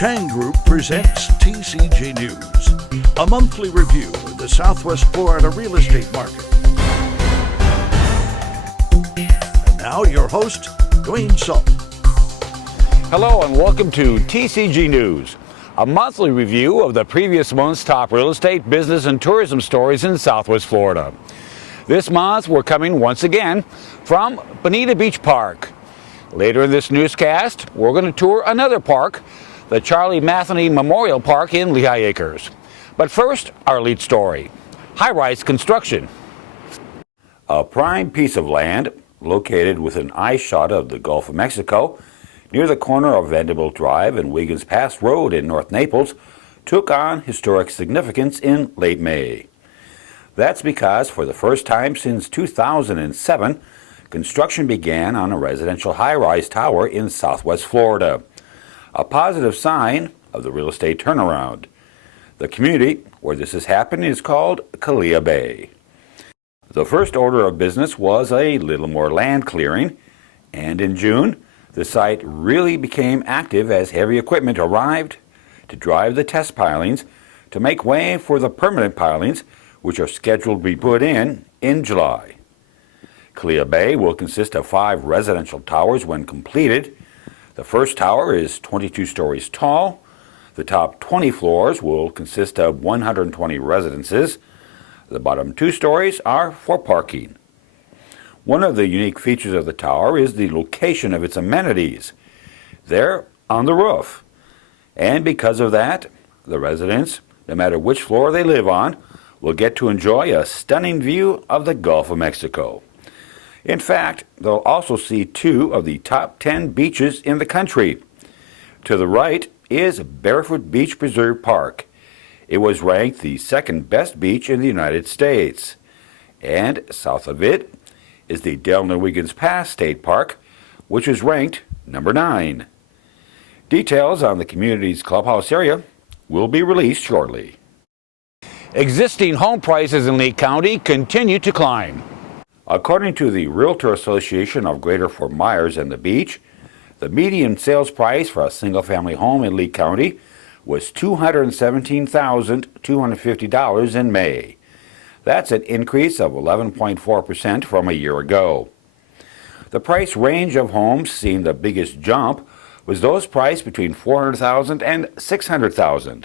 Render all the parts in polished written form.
Chang Group presents TCG News, a monthly review of the Southwest Florida real estate market. And now your host, Dwayne Sultan. Hello and welcome to TCG News, a monthly review of the previous month's top real estate, business, and tourism stories in Southwest Florida. This month, we're coming once again from Bonita Beach Park. Later in this newscast, we're going to tour another park, the Charlie Matheny Memorial Park in Lehigh Acres. But first, our lead story, high-rise construction. A prime piece of land located within eyeshot of the Gulf of Mexico, near the corner of Vanderbilt Drive and Wiggins Pass Road in North Naples, took on historic significance in late May. That's because for the first time since 2007, construction began on a residential high-rise tower in Southwest Florida, a positive sign of the real estate turnaround. The community where this has happened is called Cleo Bay. The first order of business was a little more land clearing, and in June, the site really became active as heavy equipment arrived to drive the test pilings to make way for the permanent pilings, which are scheduled to be put in July. Cleo Bay will consist of 5 residential towers when completed. The first tower is 22 stories tall. The top 20 floors will consist of 120 residences. The bottom 2 stories are for parking. One of the unique features of the tower is the location of its amenities. They're on the roof. And because of that, the residents, no matter which floor they live on, will get to enjoy a stunning view of the Gulf of Mexico. In fact, they'll also see 2 of the top 10 beaches in the country. To the right is Barefoot Beach Preserve Park. It was ranked the second best beach in the United States. And south of it is the Delano Wiggins Pass State Park, which is ranked number 9. Details on the community's clubhouse area will be released shortly. Existing home prices in Lee County continue to climb. According to the Realtor Association of Greater Fort Myers and the Beach, the median sales price for a single-family home in Lee County was $217,250 in May. That's an increase of 11.4% from a year ago. The price range of homes seeing the biggest jump was those priced between $400,000 and $600,000.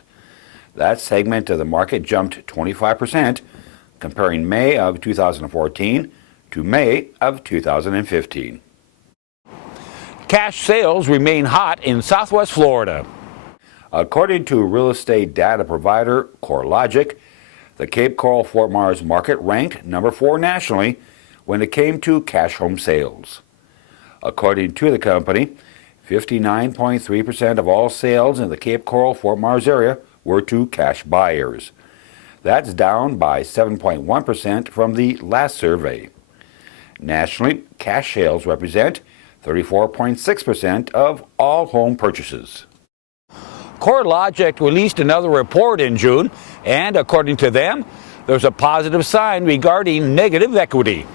That segment of the market jumped 25%, comparing May of 2014 to May of 2015. Cash sales remain hot in Southwest Florida. According to real estate data provider CoreLogic, the Cape Coral Fort Myers market ranked number 4 nationally when it came to cash home sales. According to the company, 59.3% of all sales in the Cape Coral Fort Myers area were to cash buyers. That's down by 7.1% from the last survey. Nationally, cash sales represent 34.6% of all home purchases. CoreLogic released another report in June, and according to them, there's a positive sign regarding negative equity.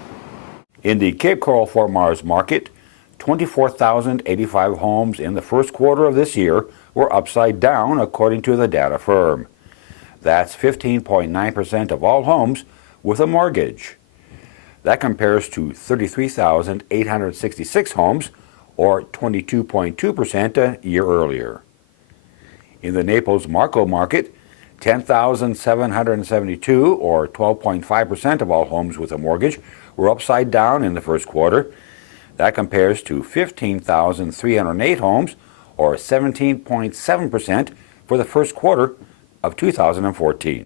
In the Cape Coral Fort Myers market, 24,085 homes in the first quarter of this year were upside down, according to the data firm. That's 15.9% of all homes with a mortgage. That compares to 33,866 homes, or 22.2% a year earlier. In the Naples-Marco market, 10,772, or 12.5% of all homes with a mortgage, were upside down in the first quarter. That compares to 15,308 homes, or 17.7% for the first quarter of 2014.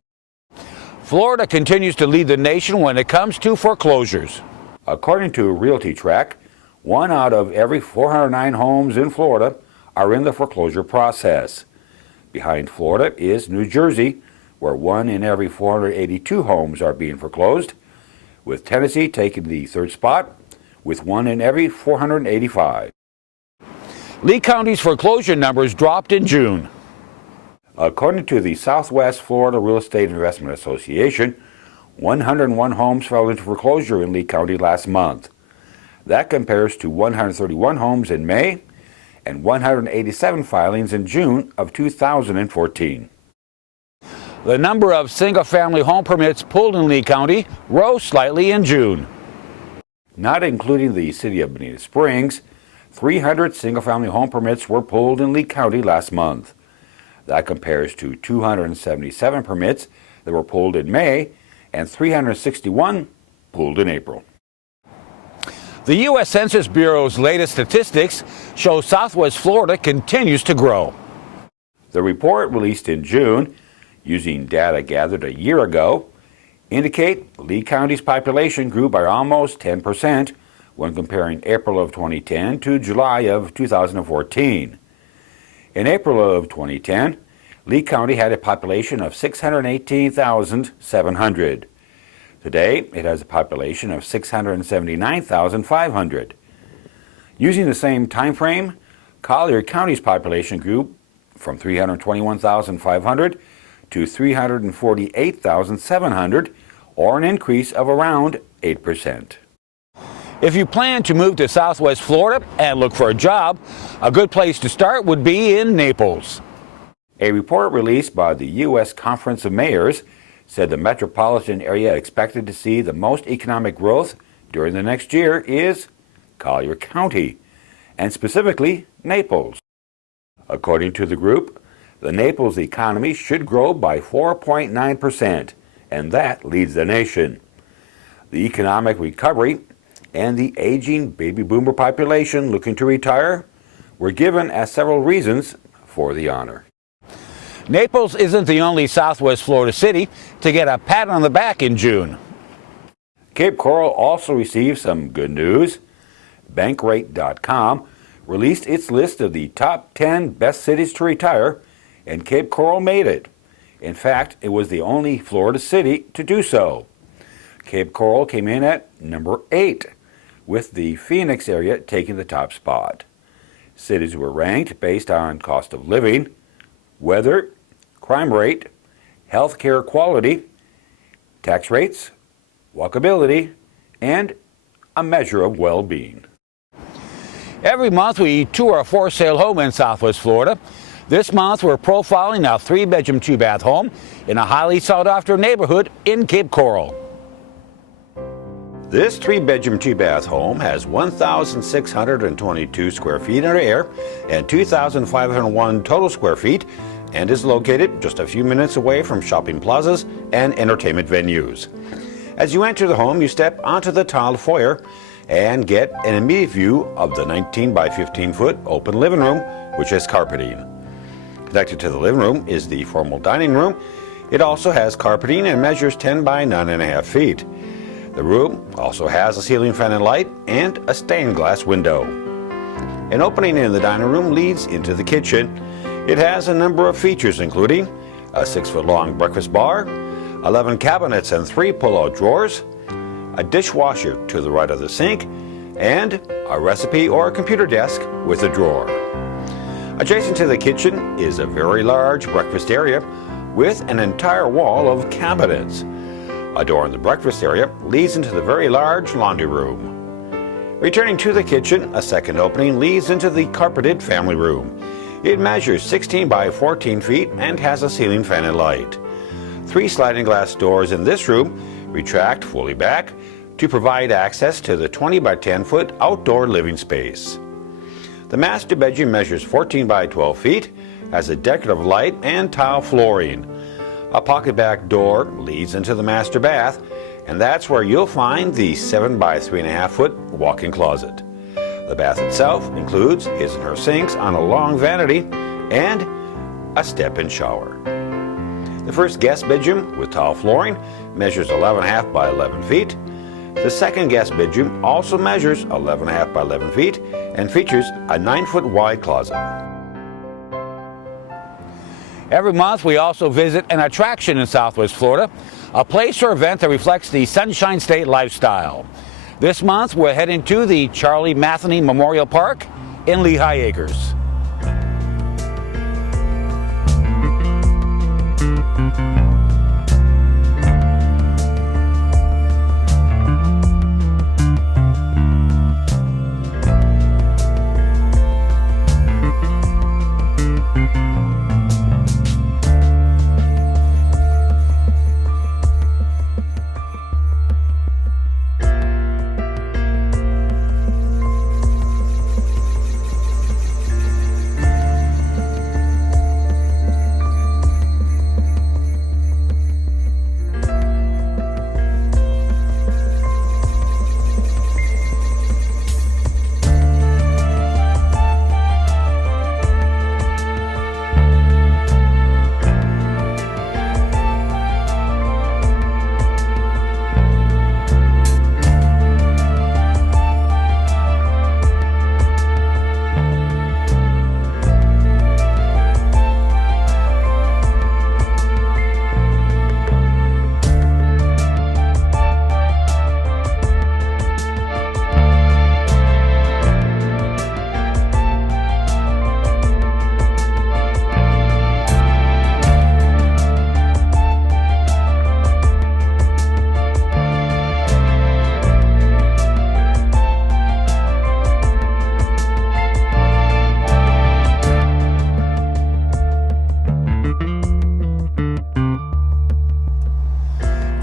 Florida continues to lead the nation when it comes to foreclosures. According to RealtyTrack, 1 out of every 409 homes in Florida are in the foreclosure process. Behind Florida is New Jersey, where 1 in every 482 homes are being foreclosed, with Tennessee taking the 3rd spot with 1 in every 485. Lee County's foreclosure numbers dropped in June. According to the Southwest Florida Real Estate Investment Association, 101 homes fell into foreclosure in Lee County last month. That compares to 131 homes in May and 187 filings in June of 2014. The number of single-family home permits pulled in Lee County rose slightly in June. Not including the city of Bonita Springs, 300 single-family home permits were pulled in Lee County last month. That compares to 277 permits that were pulled in May and 361 pulled in April. The U.S. Census Bureau's latest statistics show Southwest Florida continues to grow. The report released in June, using data gathered a year ago, indicate Lee County's population grew by almost 10% when comparing April of 2010 to July of 2014. In April of 2010, Lee County had a population of 618,700. Today, it has a population of 679,500. Using the same time frame, Collier County's population grew from 321,500 to 348,700, or an increase of around 8%. If you plan to move to Southwest Florida and look for a job, a good place to start would be in Naples. A report released by the U.S. Conference of Mayors said the metropolitan area expected to see the most economic growth during the next year is Collier County, and specifically Naples. According to the group, the Naples economy should grow by 4.9%, and that leads the nation. The economic recovery and the aging baby boomer population looking to retire were given as several reasons for the honor. Naples isn't the only Southwest Florida city to get a pat on the back in June. Cape Coral also received some good news. Bankrate.com released its list of the top 10 best cities to retire, and Cape Coral made it. In fact, it was the only Florida city to do so. Cape Coral came in at number 8, with the Phoenix area taking the top spot. Cities were ranked based on cost of living, weather, crime rate, health care quality, tax rates, walkability, and a measure of well-being. Every month we tour a for-sale home in Southwest Florida. This month we're profiling a 3-bedroom, 2-bath home in a highly sought-after neighborhood in Cape Coral. This 3-bedroom, 2-bath home has 1,622 square feet under air and 2,501 total square feet, and is located just a few minutes away from shopping plazas and entertainment venues. As you enter the home, you step onto the tiled foyer and get an immediate view of the 19 by 15 foot open living room, which has carpeting. Connected to the living room is the formal dining room. It also has carpeting and measures 10 by 9.5 feet. The room also has a ceiling fan and light and a stained glass window. An opening in the dining room leads into the kitchen. It has a number of features, including a 6-foot-long breakfast bar, 11 cabinets and 3 pull-out drawers, a dishwasher to the right of the sink, and a recipe or computer desk with a drawer. Adjacent to the kitchen is a very large breakfast area with an entire wall of cabinets. A door in the breakfast area leads into the very large laundry room. Returning to the kitchen, a second opening leads into the carpeted family room. It measures 16 by 14 feet and has a ceiling fan and light. 3 sliding glass doors in this room retract fully back to provide access to the 20 by 10 foot outdoor living space. The master bedroom measures 14 by 12 feet, has a decorative light and tile flooring. A pocket back door leads into the master bath, and that's where you'll find the 7 by 3.5 foot walk-in closet. The bath itself includes his and her sinks on a long vanity and a step-in shower. The first guest bedroom with tile flooring measures 11.5 by 11 feet. The second guest bedroom also measures 11.5 by 11 feet and features a 9-foot wide closet. Every month we also visit an attraction in Southwest Florida, a place or event that reflects the Sunshine State lifestyle. This month we're heading to the Charlie Matheny Memorial Park in Lehigh Acres.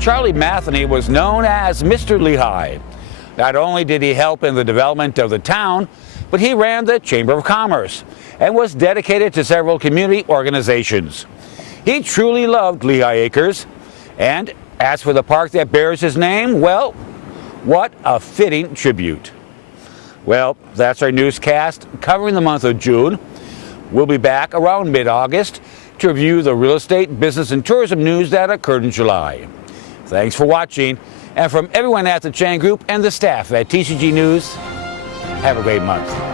Charlie Matheny was known as Mr. Lehigh. Not only did he help in the development of the town, but he ran the Chamber of Commerce and was dedicated to several community organizations. He truly loved Lehigh Acres, and as for the park that bears his name, well, what a fitting tribute. Well, that's our newscast covering the month of June. We'll be back around mid-August to review the real estate, business, and tourism news that occurred in July. Thanks for watching, and from everyone at the Chang Group and the staff at TCG News, have a great month.